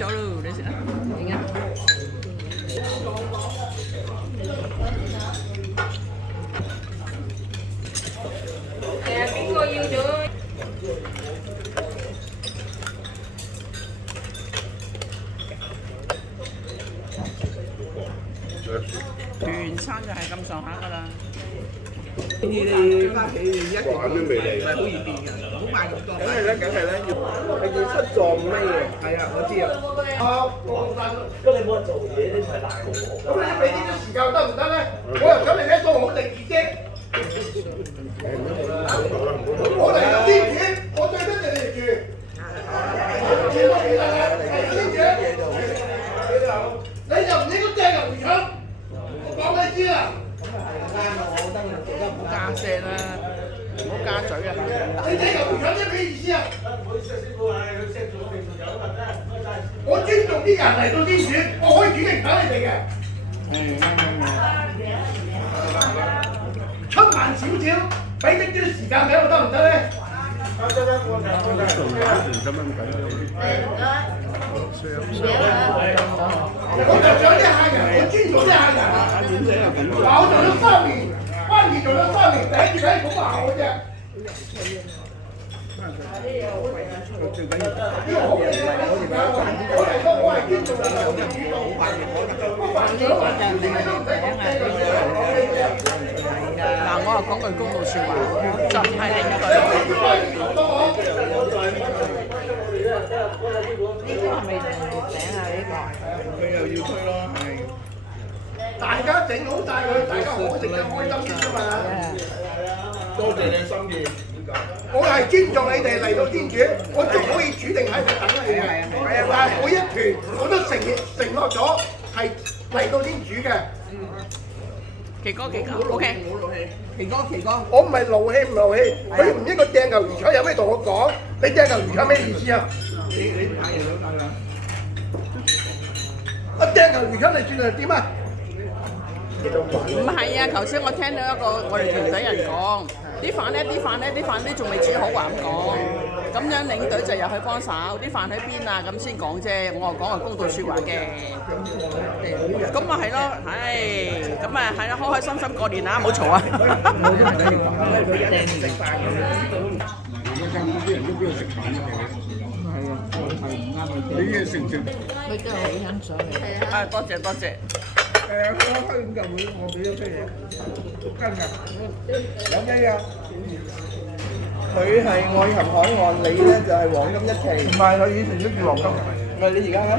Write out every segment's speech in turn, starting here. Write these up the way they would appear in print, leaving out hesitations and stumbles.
咗咯，你食啊？點啊？邊個要咗？團餐就係咁上下噶啦。你翻屋企一定玩都未嚟，係好易變嘅，唔好買咁多。梗係啦，梗係啦，要係要出撞咩嘅？係啊，我知啊。咁你冇人做嘢，呢排大鑊。咁你俾啲時間得唔得咧？我又想你睇數好定義啫。我嚟到天主，我最憎你哋住。天主其實係天主，你就唔應該掟入魚缸。我講你知啦。唔好加聲啦，唔好加嘴啊！你掟入魚缸即係咩意思啊？我尊重啲人嚟到天主，我可以主刑打你哋嘅。出慢少少，俾啲啲時間俾我得唔得咧？我就想啲客人，我尊重啲客人。嗱，我做咗3年，關鍵做咗3年，第一次俾你咁話我啫。最緊要呢個好嘅，我嚟到我係尊重你，我就主動好快嘅，我還咗還住，你都唔使講呢個嘢，講呢啫。嗱，我又講句公道説話，就唔係領隊。呢個係咪月餅啊？呢個佢又要推咯，係。大家整好晒佢，大家好食得開心啲㗎嘛。多謝你心意。我係尊重你哋嚟到天主，我仲可以煮定喺度等你嘅。但係每一團我都承諾咗係嚟到天主嘅。奇哥，OK。奇哥，我唔係怒氣唔怒氣，佢唔應該掟嚿魚腸，有咩同我講？你掟嚿魚腸咩意思啊？你買嘢都得啦。我掟嚿魚腸你算係點啊？唔係啊，頭先我聽到一個我哋團隊人講，啲飯咧仲未煮好話咁講，咁樣領隊就入去幫手，啲飯喺邊啊咁先講啫，我話講係公道説話嘅，咁咪係咯，唉，咁咪係啦，開開心心過年啊，唔好嘈啊！啊，多謝。係啊，開咁就會我俾咗飛嘢，6斤㗎，有雞啊！佢係愛琴海岸，你咧就係黃金一期。唔係，佢以前都住黃金㗎。唔係你而家咧？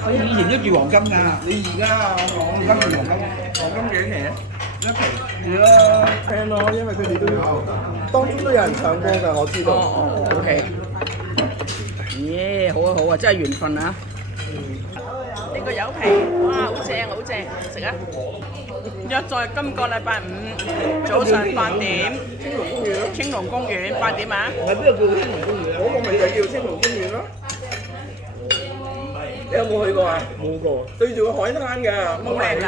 佢以前都住黃金㗎，你而家我而家住黃金幾期啊？1期。住啦，聽咯，因為佢哋都當中都有人唱歌㗎，我知道。OK。耶，好啊，真係緣分啊！呢個柚皮，哇，好正，食啊！約在今個禮拜5早上8點，青龍公園8點啊！係邊度叫青龍公園啊？嗰個咪就叫青龍公園咯。你有冇去過啊？冇過。對住個海灘㗎，好靚㗎！